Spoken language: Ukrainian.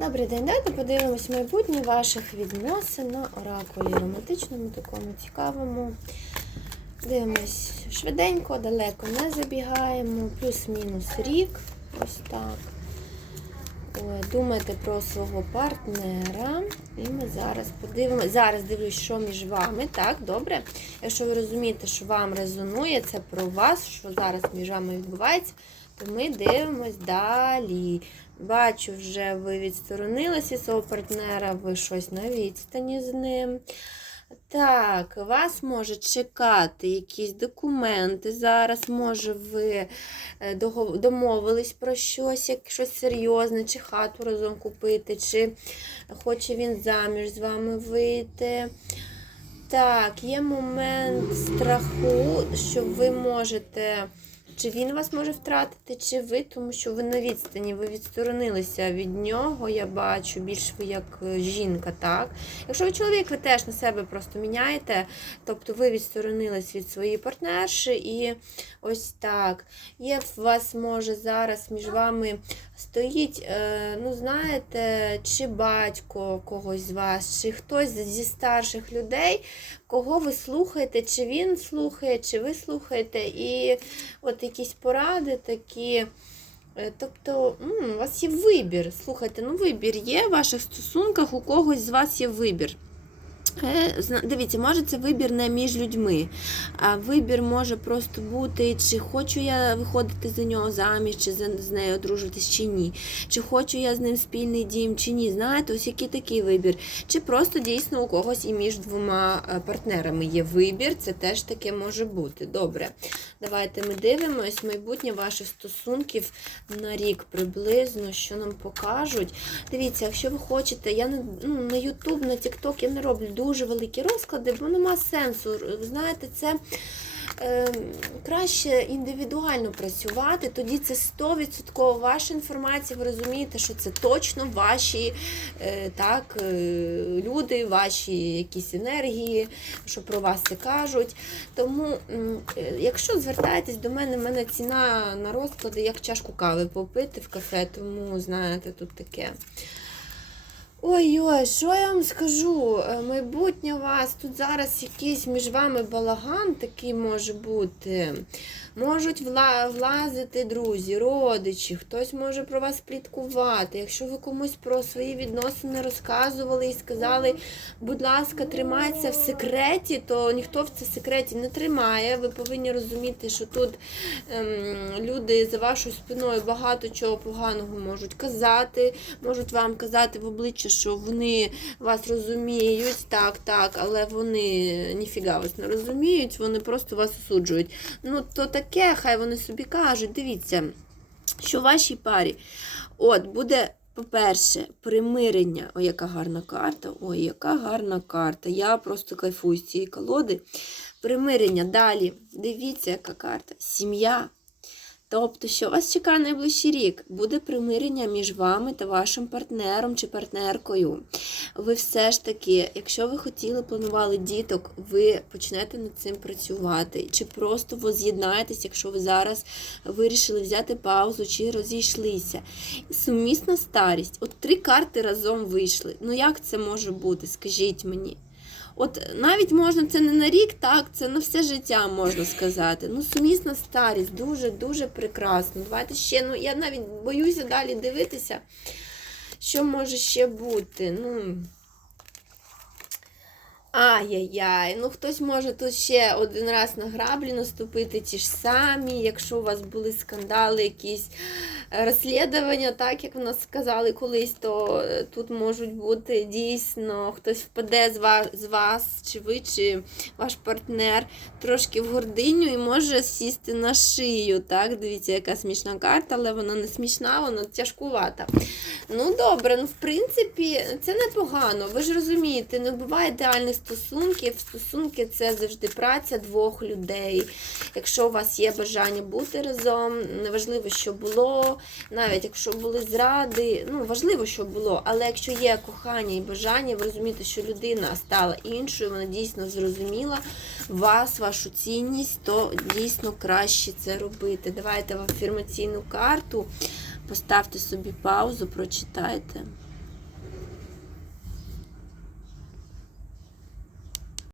Добрий день, давайте подивимось майбутнє ваших відносин на оракулі романтичному, такому цікавому. Дивимось швиденько, далеко не забігаємо, плюс-мінус рік. Ось так. Думайте про свого партнера. І ми зараз подивимося. Зараз дивлюсь, що між вами. Так, добре. Якщо ви розумієте, що вам резонує, це про вас, що зараз між вами відбувається, то ми дивимось далі. Бачу, вже ви відсторонилися від свого партнера, ви щось на відстані з ним. Так, вас може чекати якісь документи. Зараз, може, ви е, домовились про щось, як щось серйозне, чи хату разом купити, чи хоче він заміж з вами вийти. Так, є момент страху, що ви можете. Чи він вас може втратити, чи ви, тому що ви на відстані, ви відсторонилися від нього, я бачу, більш ви як е, жінка, так? Якщо ви чоловік, ви теж на себе просто міняєте, тобто ви відсторонились від своєї партнерші, і ось так. Є у вас, може, зараз між вами стоїть, е, ну, знаєте, чи батько когось з вас, чи хтось зі старших людей, кого ви слухаєте, чи він слухає, чи ви слухаєте, і от якісь поради такі. Е, Тобто, у вас є вибір. Слухайте, ну вибір є в ваших стосунках, у когось з вас є вибір. Е, Дивіться, може це вибір не між людьми, а вибір може просто бути, чи хочу я виходити за нього заміж, чи з нею одружитись, чи ні. Чи хочу я з ним спільний дім, чи ні. Знаєте, ось який такий вибір. Чи просто дійсно у когось і між двома е, партнерами є вибір, це теж таке може бути. Добре. Давайте ми дивимось майбутнє ваших стосунків на рік приблизно, що нам покажуть. Дивіться, якщо ви хочете, я не ну, на YouTube, на TikTok я не роблю дуже великі розклади, бо нема сенсу. Знаєте, це. е, Краще індивідуально працювати, тоді це 100% ваша інформація. Ви розумієте, що це точно ваші е, так, е, люди, ваші якісь енергії, що про вас це кажуть. Тому, е, якщо звертаєтесь до мене, в мене ціна на розклади, як чашку кави попити в кафе, тому знаєте, тут таке. Ой-ой, що я вам скажу? Е, Майбутнє у вас тут зараз якийсь між вами балаган такий може бути. Можуть вла- влазити друзі, родичі, хтось може про вас пліткувати. Якщо ви комусь про свої відносини розказували і сказали, будь ласка, тримайте в секреті, то ніхто в це секреті не тримає. Ви повинні розуміти, що тут ем, люди за вашою спиною багато чого поганого можуть казати, можуть вам казати в обличчя, що вони вас розуміють, так, так, але вони ніфіга вас не розуміють, вони просто вас осуджують. Ну, то таке, хай вони собі кажуть, дивіться, що в вашій парі от буде. По-перше, примирення. Ой, яка гарна карта. Ой, яка гарна карта. Я просто кайфую з цієї колоди. Примирення. Далі. Дивіться, яка карта. Сім'я. Тобто, що вас чекає найближчий рік? Буде примирення між вами та вашим партнером чи партнеркою. Ви все ж таки, якщо ви хотіли, планували діток, ви почнете над цим працювати. Чи просто воз'єднаєтесь, якщо ви зараз вирішили взяти паузу чи розійшлися. Сумісна старість. От три карти разом вийшли. Ну як це може бути? Скажіть мені. От навіть можна це не на рік, так, це на все життя можна сказати. Ну, сумісна старість, дуже, дуже прекрасно. Давайте ще, ну я навіть боюся далі дивитися, що може ще бути. Ну. Ай-яй-яй, ну хтось може тут ще один раз на граблі наступити ті ж самі, якщо у вас були скандали, якісь е, розслідування, так як в нас сказали колись, то е, тут можуть бути дійсно хтось впаде з вас, з вас, чи ви, чи ваш партнер трошки в гординю і може сісти на шию. Так, дивіться, яка смішна карта, але вона не смішна, вона тяжкувата. Ну добре, ну в принципі, це непогано. Ви ж розумієте, не буває ідеальних стосунків. Стосунки це завжди праця двох людей. Якщо у вас є бажання бути разом, неважливо, що було, навіть якщо були зради, ну важливо, що було, але якщо є кохання і бажання, ви розумієте, що людина стала іншою, вона дійсно зрозуміла вас, вашу цінність, то дійсно краще це робити. Давайте в афірмаційну карту. Поставте собі паузу, прочитайте.